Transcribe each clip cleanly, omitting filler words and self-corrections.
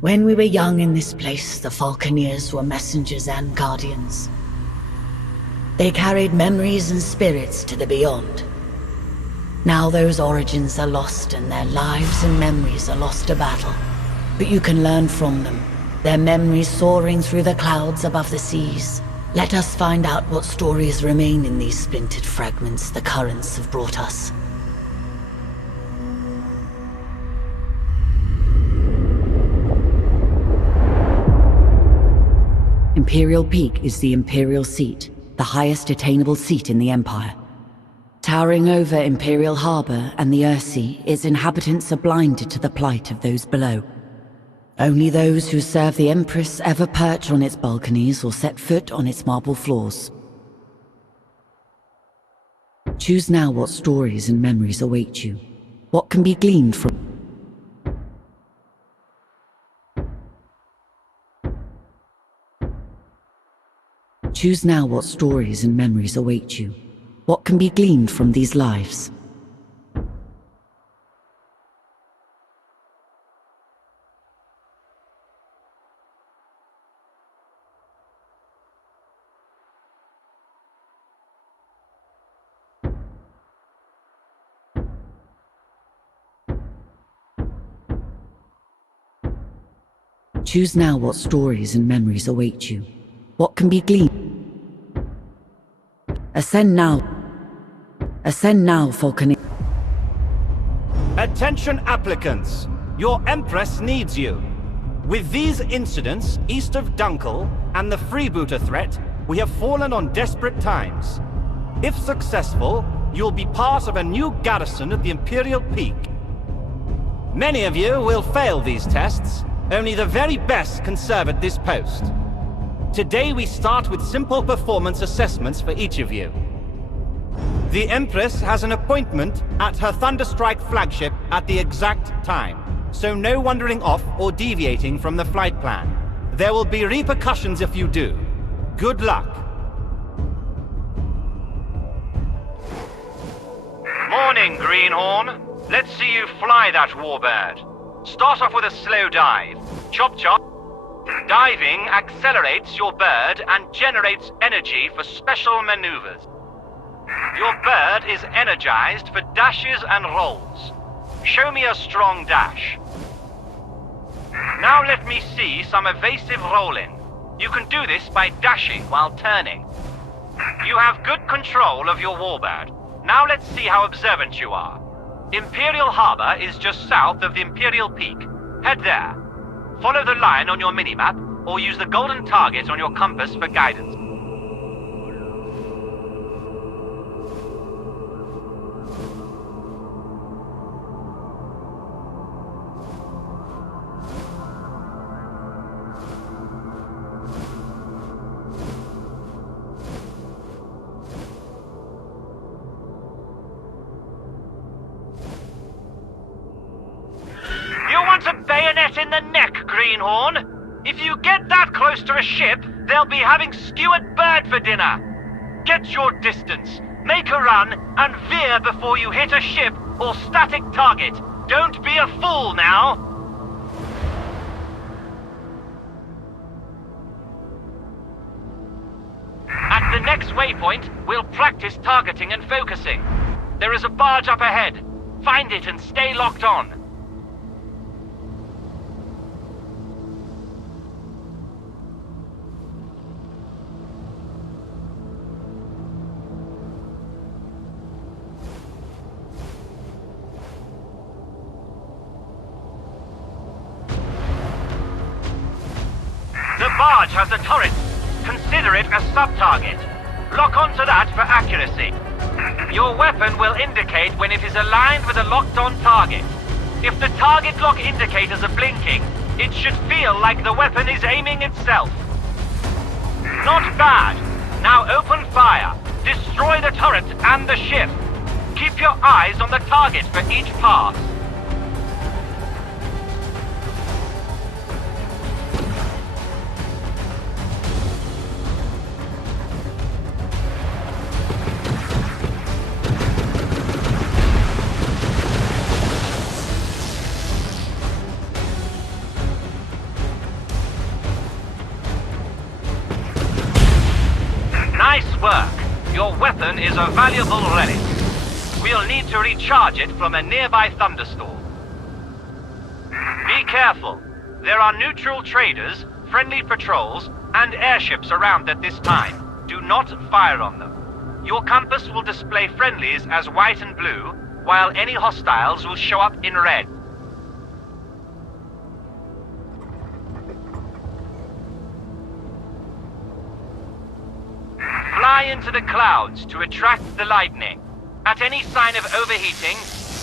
When we were young in this place, the Falconeers were messengers and guardians. They carried memories and spirits to the beyond. Now those origins are lost and their lives and memories are lost to battle. But you can learn from them, their memories soaring through the clouds above the seas. Let us find out what stories remain in these splintered fragments the currents have brought us. Imperial Peak is the Imperial Seat, the highest attainable seat in the Empire. Towering over Imperial Harbor and the Earthsea, its inhabitants are blinded to the plight of those below. Only those who serve the Empress ever perch on its balconies or set foot on its marble floors. Choose now what stories and memories await you. What can be gleaned from... Choose now what stories and memories await you. What can be gleaned from these lives? Choose now what stories and memories await you. What can be gleaned? Ascend now. Ascend now, Falconeer. Attention applicants! Your Empress needs you. With these incidents east of Dunkel and the freebooter threat, we have fallen on desperate times. If successful, you'll be part of a new garrison at the Imperial Peak. Many of you will fail these tests. Only the very best can serve at this post. Today we start with simple performance assessments for each of you. The Empress has an appointment at her Thunderstrike flagship at the exact time, so no wandering off or deviating from the flight plan. There will be repercussions if you do. Good luck. Morning, Greenhorn. Let's see you fly that warbird. Start off with a slow dive. Chop chop. Diving accelerates your bird and generates energy for special maneuvers. Your bird is energized for dashes and rolls. Show me a strong dash. Now let me see some evasive rolling. You can do this by dashing while turning. You have good control of your warbird. Now let's see how observant you are. Imperial Harbor is just south of the Imperial Peak. Head there. Follow the line on your minimap, or use the golden target on your compass for guidance. You want a bayonet in the neck, Greenhorn? If you get that close to a ship, they'll be having skewered bird for dinner. Get your distance, make a run, and veer before you hit a ship or static target. Don't be a fool now. At the next waypoint, we'll practice targeting and focusing. There is a barge up ahead. Find it and stay locked on. The barge has a turret. Consider it a sub-target. Lock onto that for accuracy. Your weapon will indicate when it is aligned with a locked-on target. If the target lock indicators are blinking, it should feel like the weapon is aiming itself. Not bad. Now open fire. Destroy the turret and the ship. Keep your eyes on the target for each pass. work. Your weapon is a valuable relic. We'll need to recharge it from a nearby thunderstorm. Be careful. There are neutral traders, friendly patrols, and airships around at this time. Do not fire on them. Your compass will display friendlies as white and blue, while any hostiles will show up in red. Fly into the clouds to attract the lightning. At any sign of overheating,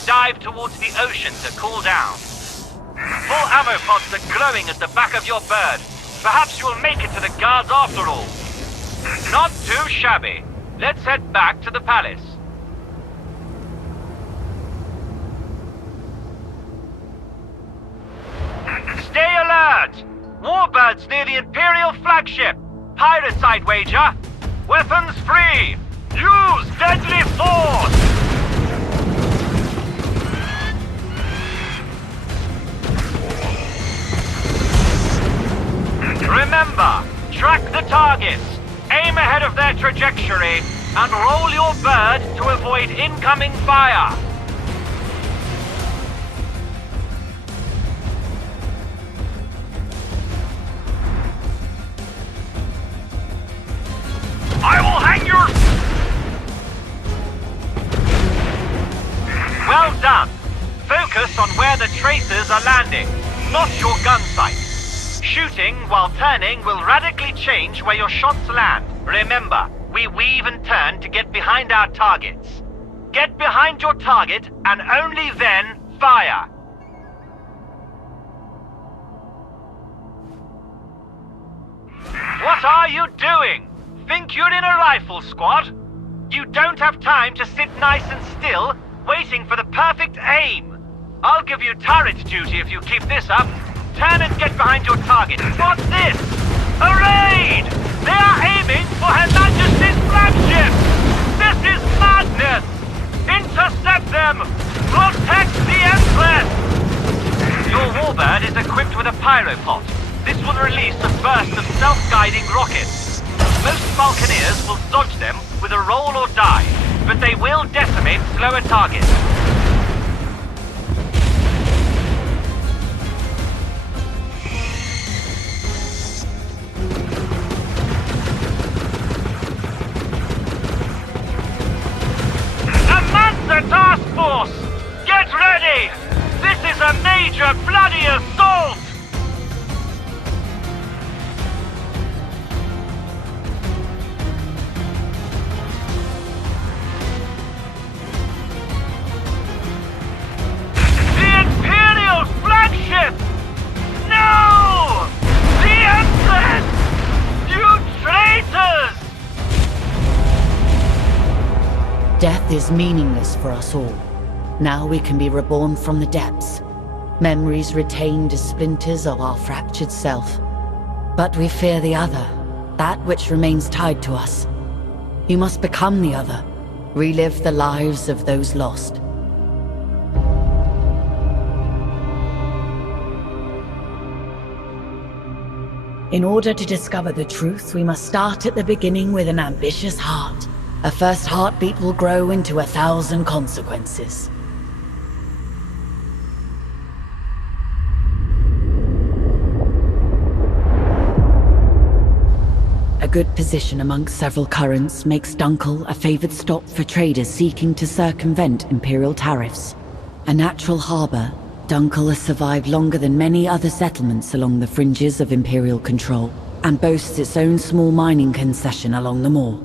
dive towards the ocean to cool down. Full ammo pods are glowing at the back of your bird. Perhaps you'll make it to the guards after all. Not too shabby. Let's head back to the palace. Stay alert! Warbirds near the Imperial flagship. Pirate side wager. Weapons free! Use deadly force! Remember, track the targets, aim ahead of their trajectory, and roll your bird to avoid incoming fire. I will hang your... Well done. Focus on where the tracers are landing, not your gun sight. Shooting while turning will radically change where your shots land. Remember, we weave and turn to get behind our targets. Get behind your target and only then fire. What are you doing? Think you're in a rifle squad? You don't have time to sit nice and still, waiting for the perfect aim. I'll give you turret duty if you keep this up. Turn and get behind your target. What's this? A raid! They are aiming for Her Majesty's flagship! This is madness! Intercept them! Protect the Empress! Your warbird is equipped with a pyropod. This will release a burst of self-guiding rockets. Most Falconeers will dodge them with a roll or dive, but they will decimate slower targets. The task force! Get ready! This is a major bloody assault! The Imperial flagship! No! The Empress! You traitors! Death is meaningless for us all. Now we can be reborn from the depths. Memories retained as splinters of our fractured self. But we fear the other, that which remains tied to us. You must become the other, relive the lives of those lost. In order to discover the truth, we must start at the beginning with an ambitious heart. A first heartbeat will grow into 1,000 consequences. A good position amongst several currents makes Dunkel a favored stop for traders seeking to circumvent Imperial tariffs. A natural harbor, Dunkel has survived longer than many other settlements along the fringes of Imperial control, and boasts its own small mining concession along the moor.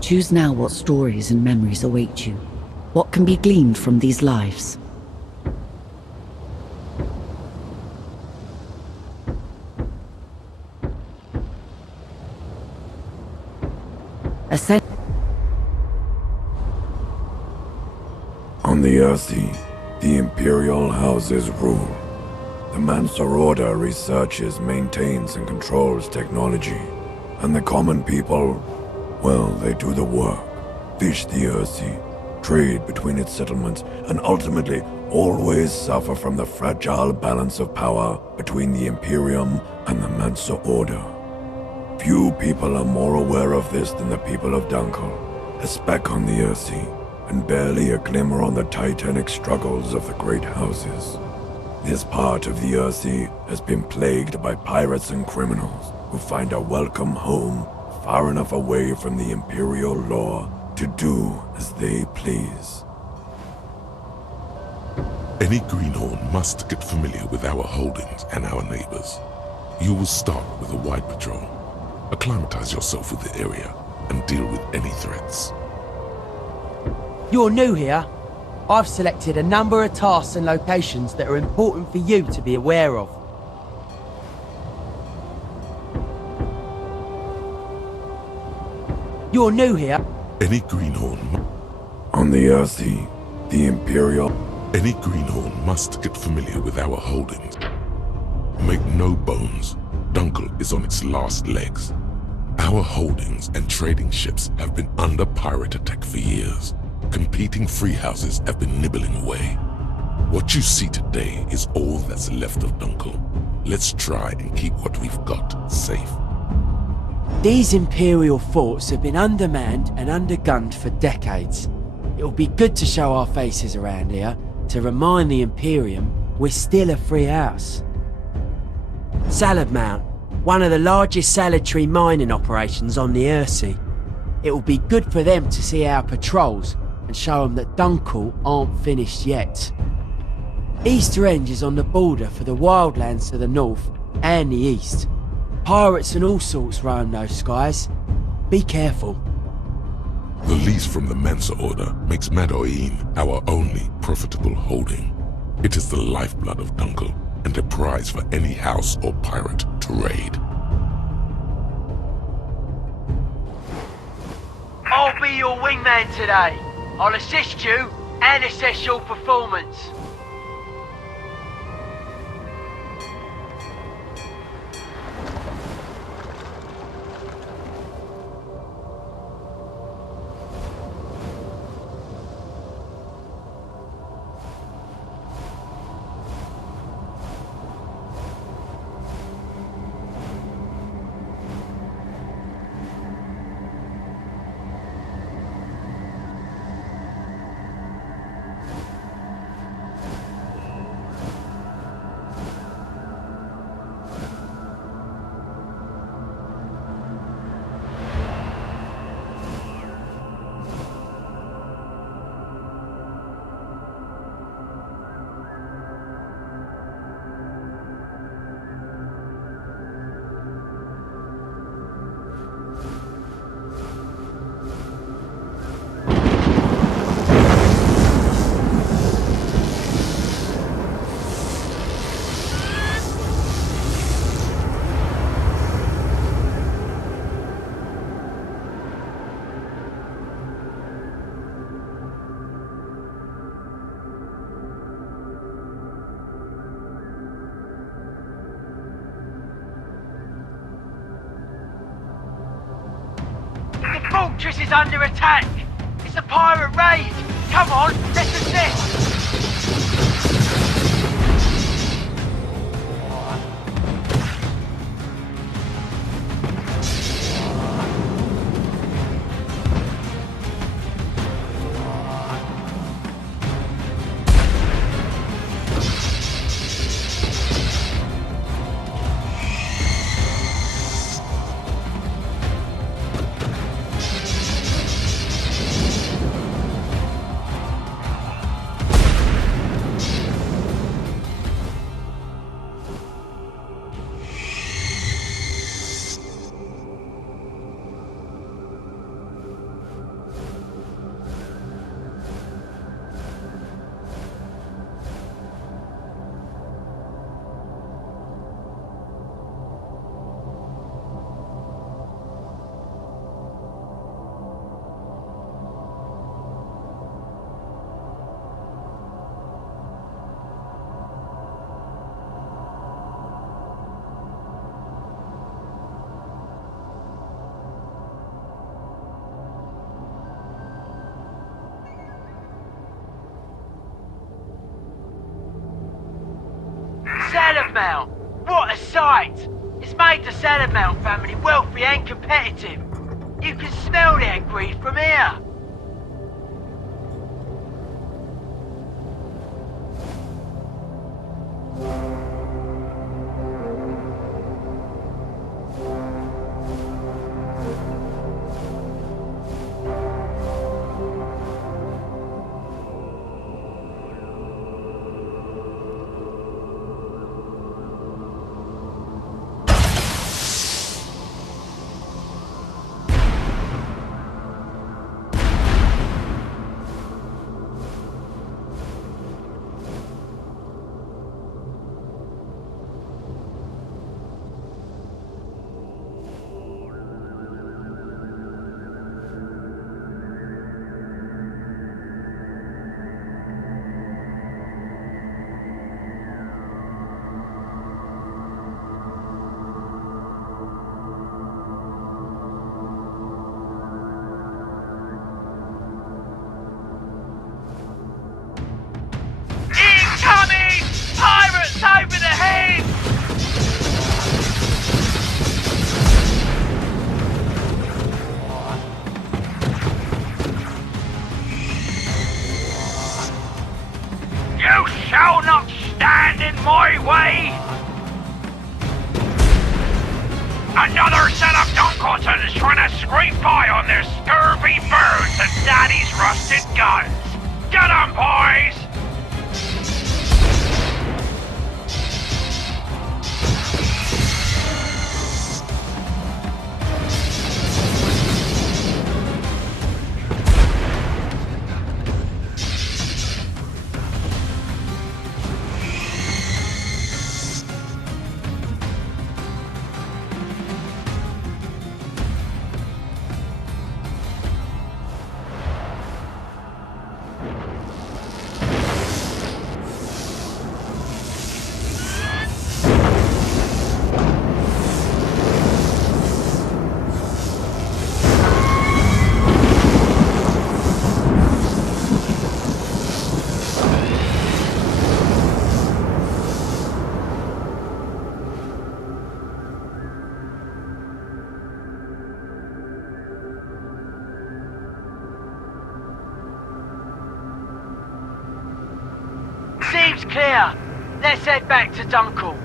Choose now what stories and memories await you. What can be gleaned from these lives? On the Earthy, the Imperial houses rule. The Mansa Order researches, maintains, and controls technology. And the common people, well, they do the work. Fish the Earthy, trade between its settlements, and ultimately always suffer from the fragile balance of power between the Imperium and the Mansa Order. Few people are more aware of this than the people of Dunkel. A speck on the Earthsea, and barely a glimmer on the titanic struggles of the great houses. This part of the Earthsea has been plagued by pirates and criminals who find a welcome home far enough away from the Imperial law to do as they please. Any greenhorn must get familiar with our holdings and our neighbors. You will start with a wide patrol. Acclimatize yourself with the area and deal with any threats. You're new here. I've selected a number of tasks and locations that are important for you to be aware of. You're new here. Any greenhorn... On the Earthsea, the Imperial... Any greenhorn must get familiar with our holdings. Make no bones, Dunkel is on its last legs. Our holdings and trading ships have been under pirate attack for years. Competing free houses have been nibbling away. What you see today is all that's left of Dunkel. Let's try and keep what we've got safe. These Imperial forts have been undermanned and undergunned for decades. It'll be good to show our faces around here, to remind the Imperium we're still a free house. Sala Mount, one of the largest salutary mining operations on the Earthsea. It'll be good for them to see our patrols and show them that Dunkel aren't finished yet. Easter End is on the border for the wildlands to the north and the east. Pirates and all sorts roam those skies. Be careful. The lease from the Mansa Order makes MADOIN our only profitable holding. It is the lifeblood of Dunkel and a prize for any house or pirate to raid. I'll be your wingman today. I'll assist you and assess your performance. The fortress is under attack! It's a pirate raid! Come on, let's assist! Sala Mount! What a sight! It's made the Salamount family wealthy and competitive. You can smell their greed from here. Incoming! Pirates over the head! You shall not stand in my way! Another set of Dunkeltons trying to scrape by on their scurvy birds and Daddy's rusted guns! Get 'em, boys! Seems clear. Let's head back to Dunkel.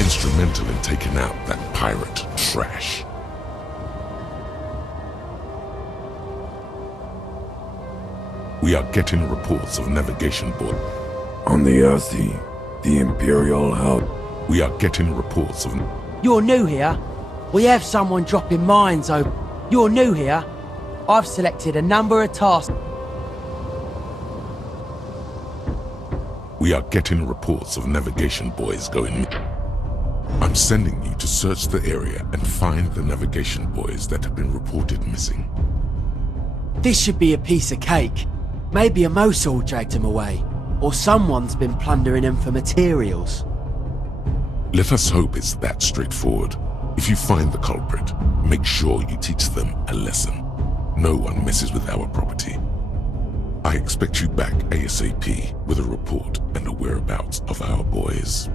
Instrumental in taking out that pirate trash. We are getting reports of navigation board. On the Earthy, the Imperial House. We are getting reports of... You're new here? We have someone dropping mines over. You're new here? I've selected a number of tasks. We are getting reports of navigation boys going... I'm sending you to search the area and find the navigation boys that have been reported missing. This should be a piece of cake. Maybe a Mosul dragged them away. Or someone's been plundering them for materials. Let us hope it's that straightforward. If you find the culprit, make sure you teach them a lesson. No one messes with our property. I expect you back ASAP with a report and the whereabouts of our boys.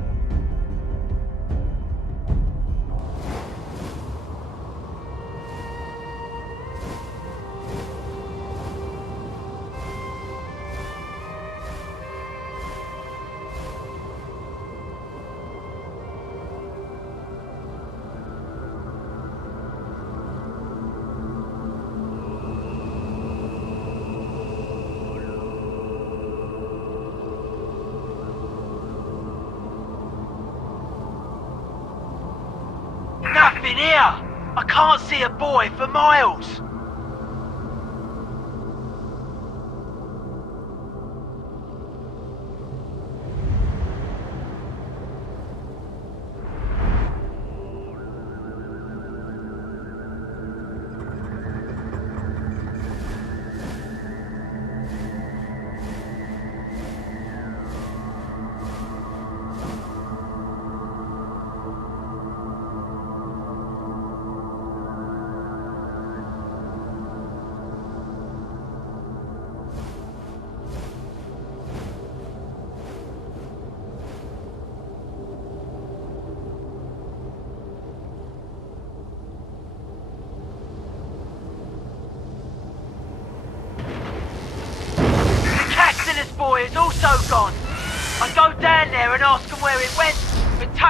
Nothing here! I can't see a boy for miles!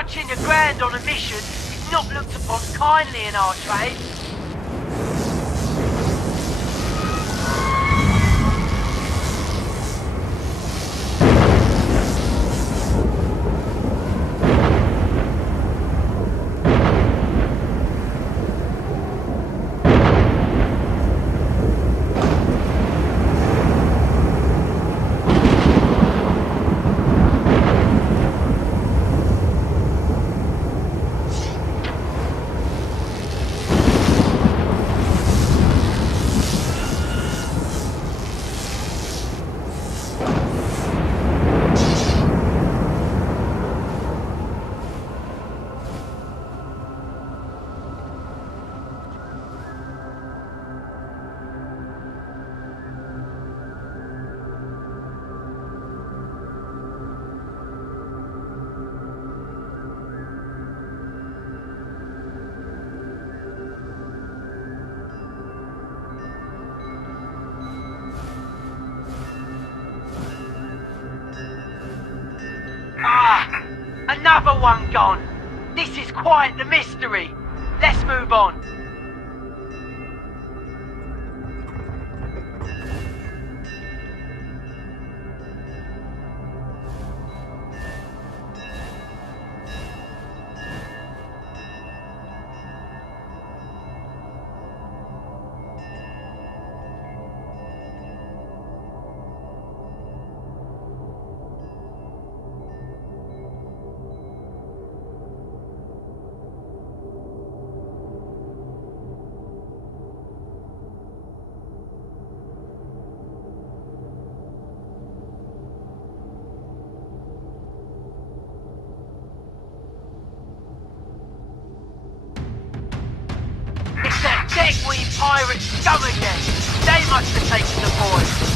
Touching the ground on a mission is not looked upon kindly in our trade. Another one gone. This is quite the mystery. Let's move on. Deckweed pirate scum again. They must have taken the boy.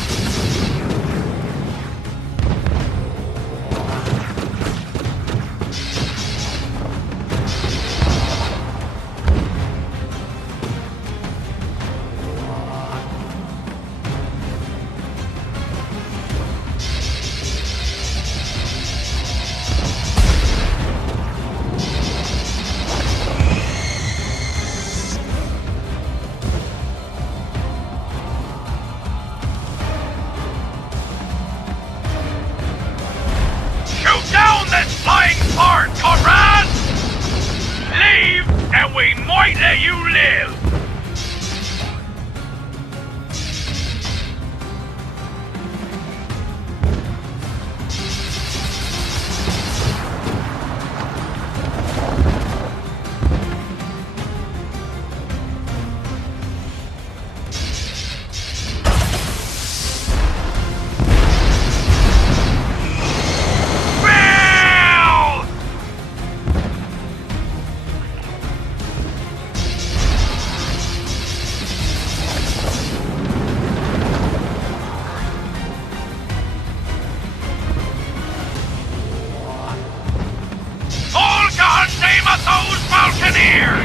Falconeer!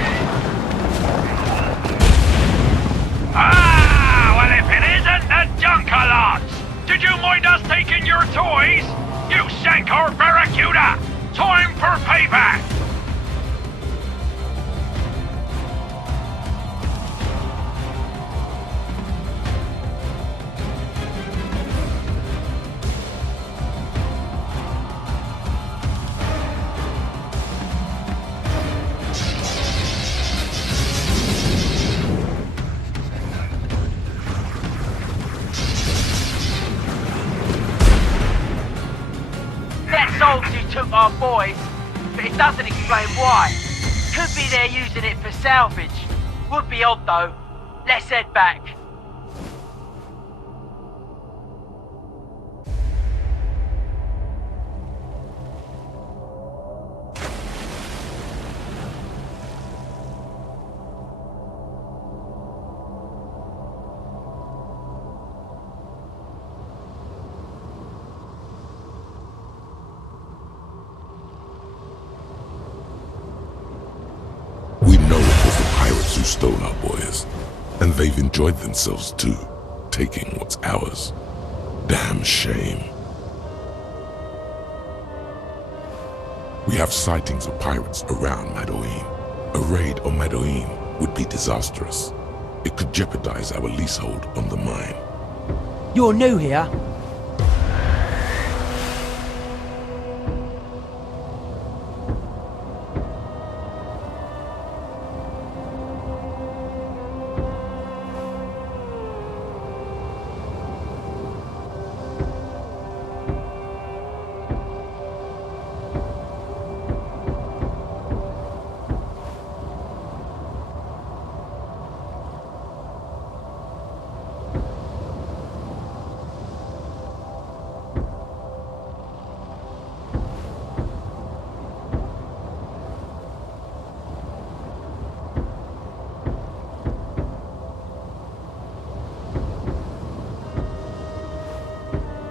Ah, well if it isn't the Dunkalots! Did you mind us taking your toys? You sank our Barracuda! Time for payback! Soldiers took our boys, but it doesn't explain why. Could be they're using it for salvage. Would be odd though. Let's head back. Who stole our boys, and they've enjoyed themselves too, taking what's ours. Damn shame. We have sightings of pirates around MADOIN. A raid on MADOIN would be disastrous. It could jeopardize our leasehold on the mine. You're new here?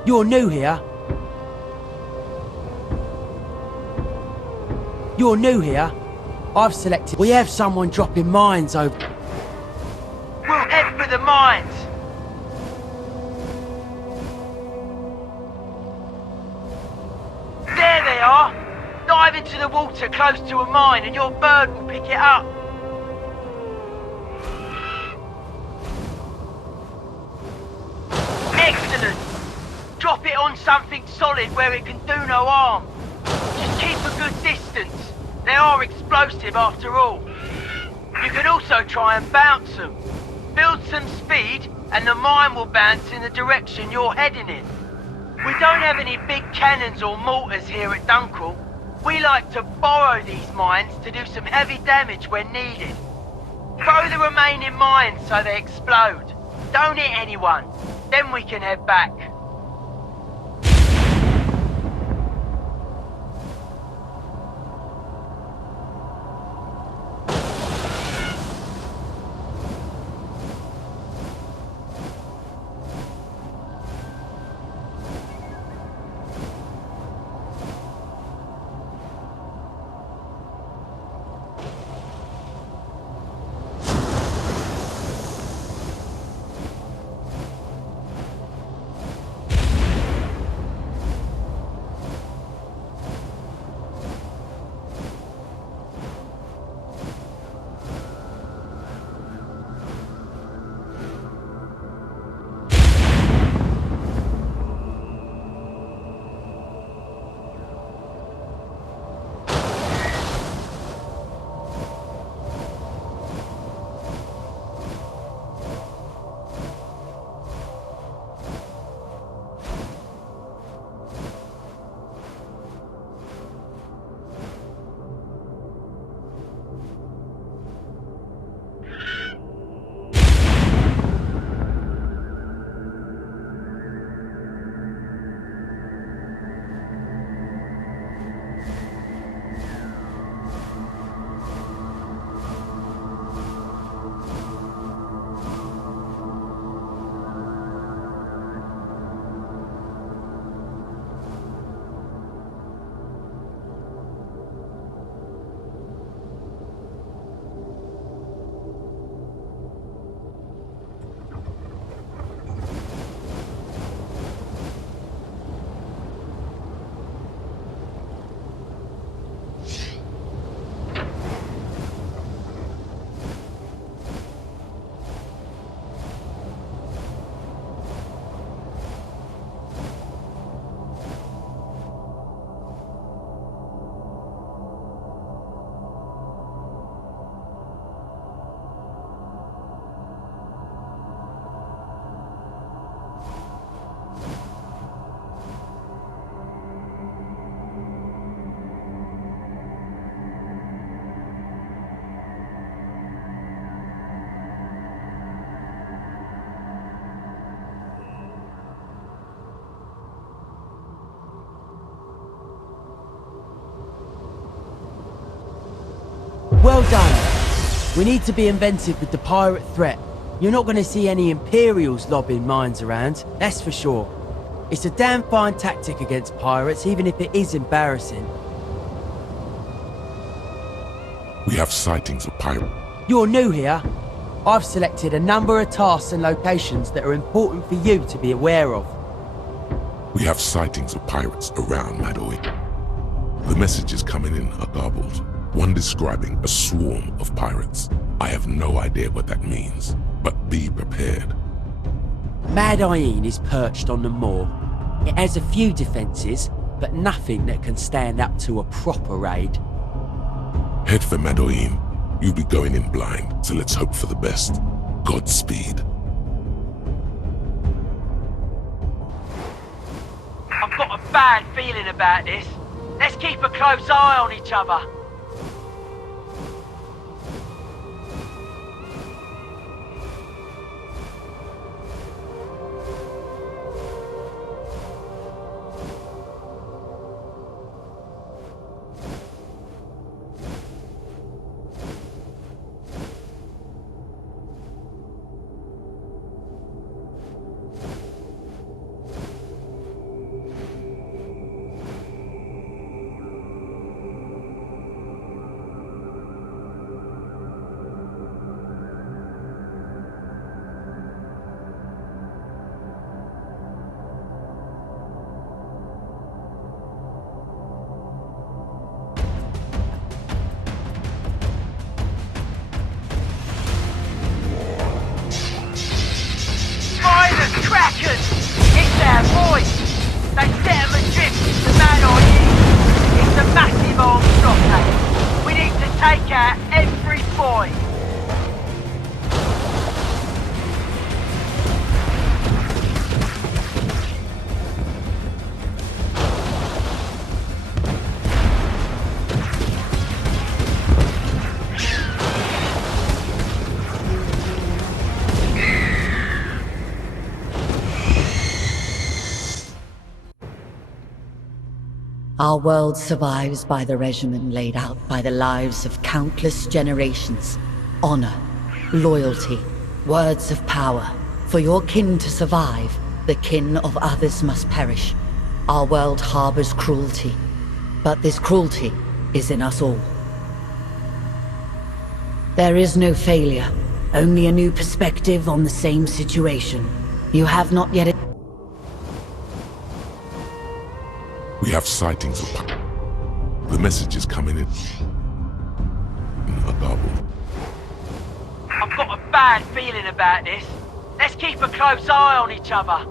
You're new here? You're new here? I've selected... We have someone dropping mines over... We'll head for the mines! There they are! Dive into the water close to a mine and your bird will pick it up. Excellent! Drop it on something solid where it can do no harm. Just keep a good distance. They are explosive after all. You can also try and bounce them. Build some speed and the mine will bounce in the direction you're heading in. We don't have any big cannons or mortars here at Dunkel. We like to borrow these mines to do some heavy damage when needed. Throw the remaining mines so they explode. Don't hit anyone. Then we can head back. Well done. We need to be inventive with the pirate threat. You're not going to see any Imperials lobbing mines around, that's for sure. It's a damn fine tactic against pirates, even if it is embarrassing. We have sightings of pirates. You're new here. I've selected a number of tasks and locations that are important for you to be aware of. We have sightings of pirates around MADOIN. The messages coming in are garbled. One describing a swarm of pirates. I have no idea what that means, but be prepared. MADOIN is perched on the moor. It has a few defences, but nothing that can stand up to a proper raid. Head for MADOIN. You'll be going in blind, so let's hope for the best. Godspeed. I've got a bad feeling about this. Let's keep a close eye on each other. It's their voice! They set them adrift into MADOIN! It's a massive armed blockade! We need to take out every boy! Our world survives by the regimen laid out by the lives of countless generations. Honor, loyalty, words of power. For your kin to survive, the kin of others must perish. Our world harbors cruelty, but this cruelty is in us all. There is no failure, only a new perspective on the same situation. You have not yet... We have sightings of... The messages coming in are garbled. I've got a bad feeling about this. Let's keep a close eye on each other.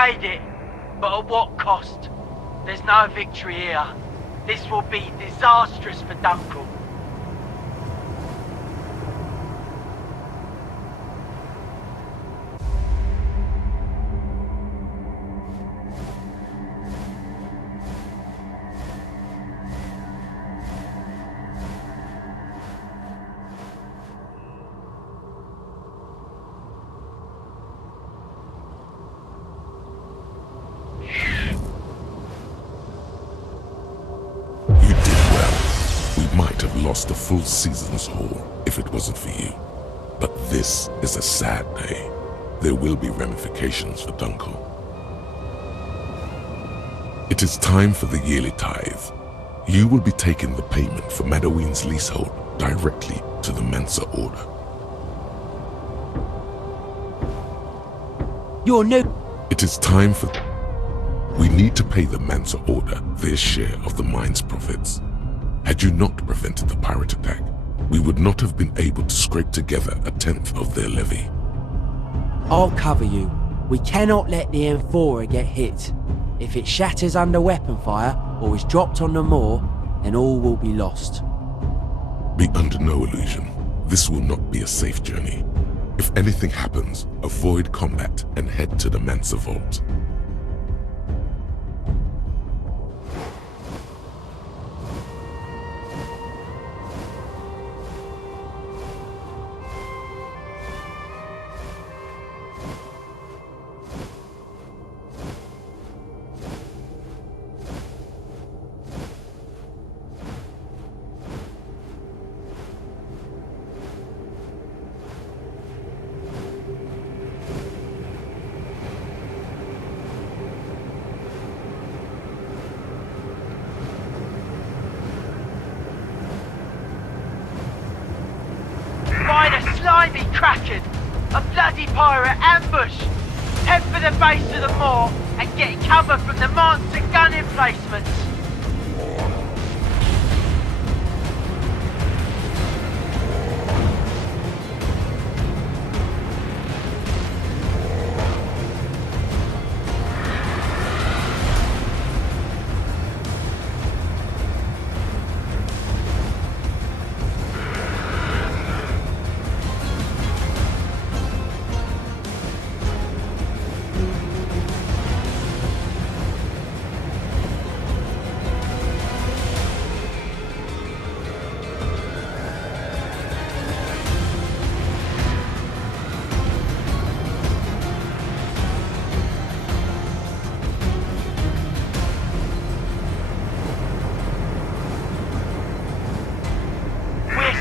made it, but at what cost? There's no victory here. This will be disastrous for Dunkel. Lost a full season's haul if it wasn't for you. But this is a sad day. There will be ramifications for Dunkel. It is time for the yearly tithe. You will be taking the payment for MADOIN's leasehold directly to the Mensa Order. You're no... It is time for... We need to pay the Mensa Order their share of the mine's profits. Had you not prevented the pirate attack, we would not have been able to scrape together 1/10 of their levy. I'll cover you. We cannot let the M4 get hit. If it shatters under weapon fire or is dropped on the moor, then all will be lost. Be under no illusion. This will not be a safe journey. If anything happens, avoid combat and head to the Mensa Vault. Slimy kraken! A bloody pirate ambush! Head for the base of the moor and get cover from the mants and gun emplacements!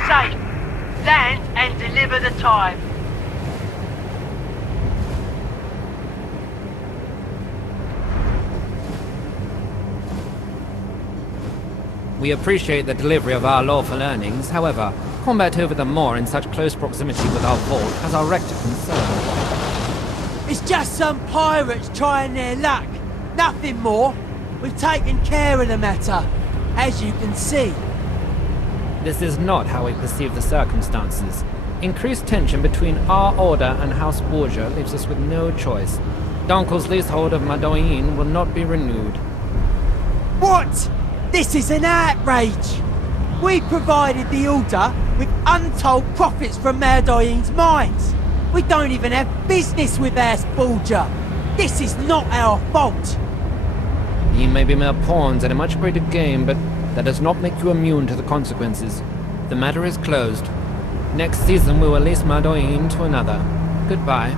Safe. Land and deliver the tithe. We appreciate the delivery of our lawful earnings. However, combat over the moor in such close proximity with our vault has our rector concerned. It's just some pirates trying their luck. Nothing more. We've taken care of the matter, as you can see. This is not how we perceive the circumstances. Increased tension between our order and House Borgia leaves us with no choice. Dunkel's leasehold of MADOIN will not be renewed. What? This is an outrage! We provided the order with untold profits from MADOIN's mines. We don't even have business with House Borgia. This is not our fault. You may be mere pawns in a much greater game, but that does not make you immune to the consequences. The matter is closed. Next season we will lease MADOIN to another. Goodbye.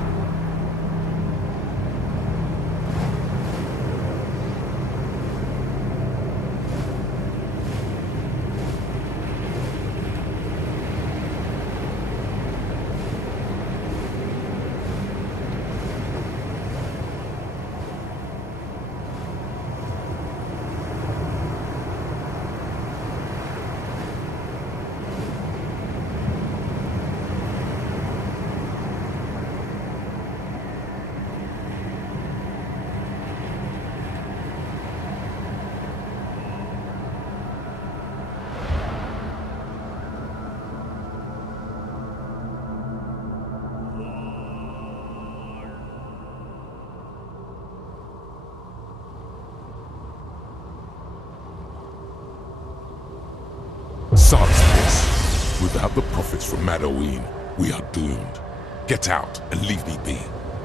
profits from MADOIN, we are doomed. Get out and leave me be,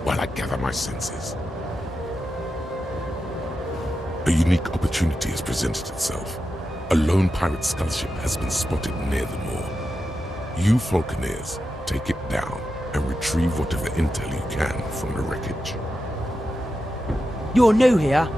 while I gather my senses. A unique opportunity has presented itself. A lone pirate skull ship has been spotted near the moor. You Falconeers, take it down and retrieve whatever intel you can from the wreckage. You're new here.